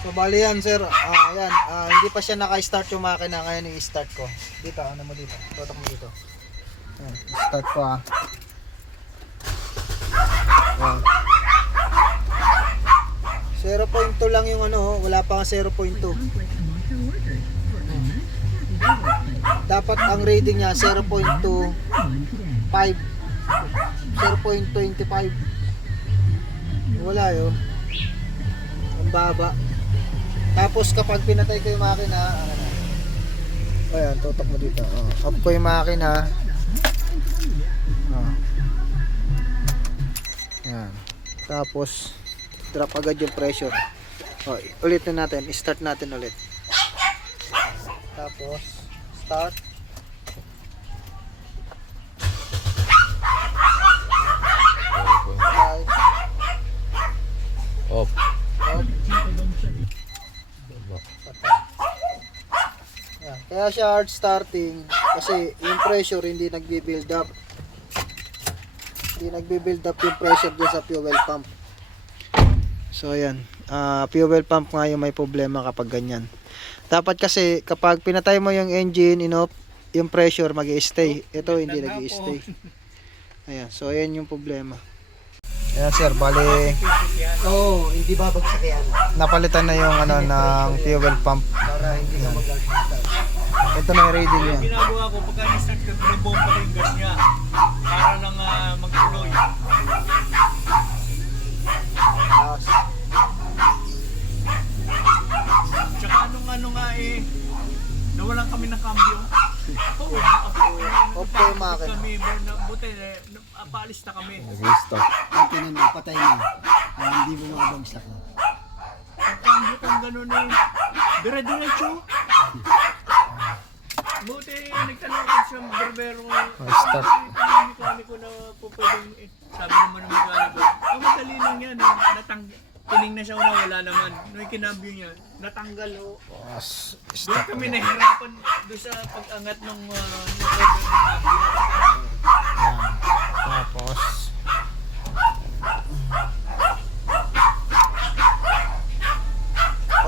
So bali yan sir, yan, hindi pa siya naka-start yung makina, ngayon i-start ko. Dito, ano mo dito, tutok mo dito. Yan, start ko Yan. 0.2 lang yung ano, wala pa nga 0.2. Dapat ang reading niya 0.25, 0.25. Wala yun. Ang baba. Tapos kapag pinatay ko yung makina, ayan, tutok mo dito. Off ko yung makina. Ayan. Tapos drop agad yung pressure. Ulit na natin, start natin ulit. Tapos start. Off. Yan. Kaya siya hard starting kasi yung pressure hindi nagbi-build up. Hindi nagbi-build up yung pressure dyan sa fuel pump. So ayan, fuel pump nga yung may problema kapag ganyan. Dapat kasi kapag pinatay mo yung engine, yung pressure mag-i-stay. Ito hindi nag-i-stay. Ayan, so ayan yung problema. Ayan sir, bali hindi babagsak yan. napalitan na yung ano ng fuel pump. Para hindi ka mag-start. Ito na yung reading niya. Ginagawa ko pagka ni-start ko, binibomba ko yung gas niya para nang magtuloy. Tapos, Tsaka ano nga nawalan kami ng cambio. off ko yung makina. Kami, buti, paalis na kami. Nag-stop. Ang tinan mo, patay na. Hindi mo makabagsak. Ang cambio kong gano'n dire-diretso. Buti, nagtanong ko siya, berbero ko. Start. Yung mekaniko na po pwedeng, sabi naman ng mekaniko, madali lang yan, tinignan siya una, wala naman. Nung ikinambyo niya, natanggal ho. Doon Start. kami nahirapan doon sa pag-angat ng Tapos,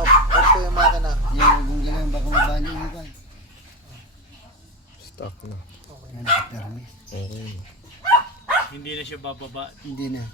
off ko yung makina. Yan, kung gano'n, baka mabali mo ba? Stop na. Yan, nakapermis. Okay. Hindi na siya bababa. Hindi na.